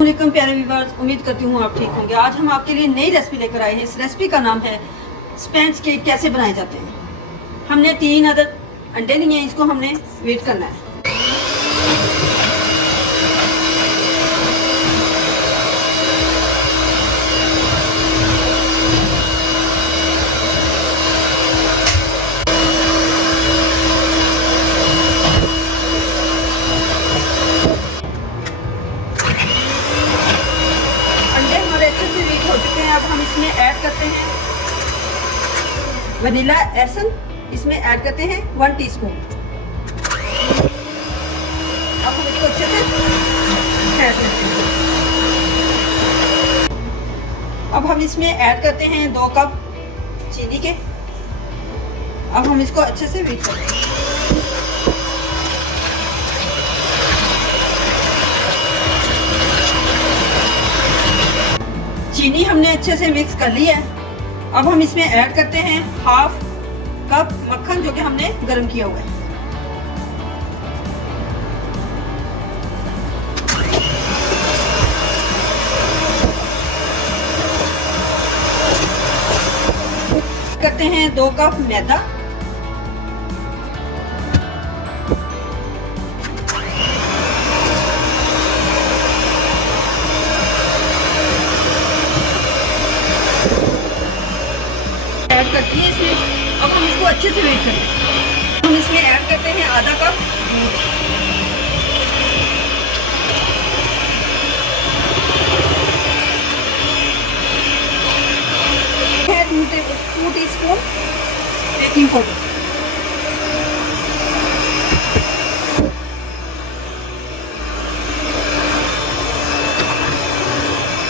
वालेकुम प्यारे व्यूअर्स, उम्मीद करती हूँ आप ठीक होंगे। आज हम आपके लिए नई रेसिपी लेकर आए हैं। इस रेसिपी का नाम है स्पंज केक कैसे बनाए जाते हैं। हमने 3 अदद अंडे लिए हैं, इसको हमने वेट करना है। हो चुके हैं। अब हम इसमें ऐड करते हैं वनीला एसेंस, इसमें ऐड करते हैं 1 टीस्पून। अब हम इसको अच्छे से ऐड करते हैं। अब हम इसमें ऐड करते हैं 2 कप चीनी के। अब हम इसको अच्छे से बीट करते हैं। चीनी हमने अच्छे से मिक्स कर ली है। अब हम इसमें ऐड करते हैं 1/2 कप मक्खन, जो कि हमने गर्म किया हुआ है। करते हैं 2 कप मैदा। ऐड करती है इसमें। अब हम इसको अच्छे से वेट करते हैं। हम इसमें ऐड करते हैं आधा कप दूध। है 2 टीस्पून बेकिंग पाउडर।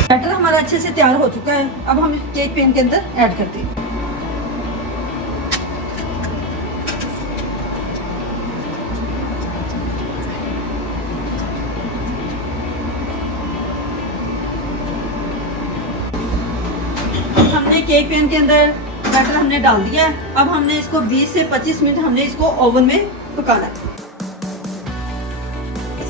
बैटर हमारा अच्छे से तैयार हो चुका है। अब हम केक पैन के अंदर ऐड करते हैं। हमने केक पैन के अंदर बैटर हमने डाल दिया है। अब हमने इसको 20 से 25 मिनट हमने इसको ओवन में पकाना है।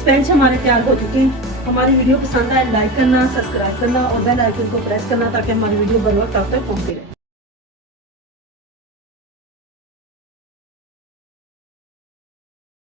स्पंज हमारे तैयार हो चुके हैं। हमारी वीडियो पसंद आए लाइक करना, सब्सक्राइब करना और बेल आइकन को प्रेस करना, ताकि हमारी वीडियो बर वक्त आप तक पहुंचती रहे।